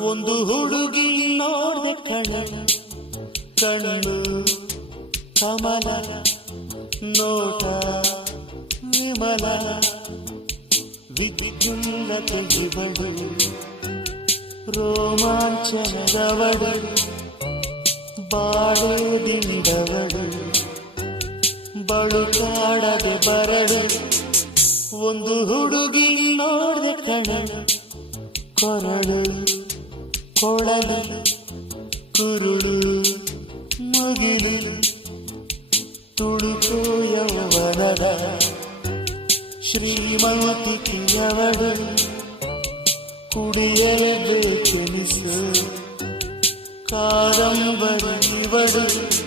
ಒಂದು ಹುಡುಗಿ ನೋಡ್ದೆ ಕಣ್ಣು ಕಮಲ ನೋಟ ವಿಮಲ ವಿದ್ಯುಲ್ಲತೆ ಇವಳು ರೋಮಾಂಚನದವಳು ಬಾಳುದಿಂದವಳು ಬಳುಕಾಡದೆ ಬರಳು. ಒಂದು ಹುಡುಗಿ ನೋಡ್ದೆ ಕೊರಳು ಕೊಳಲು ಕುರುಳು ಮುಗಿಲು ತುಳುಕೋ ಯೌವನದ ಶ್ರೀಮಂತಿಕೆಯವಳು ಕುಡಿಯಲೇಬೇಕೆನಿಸು ಕಾದಂಬರಿ ಇವಳು.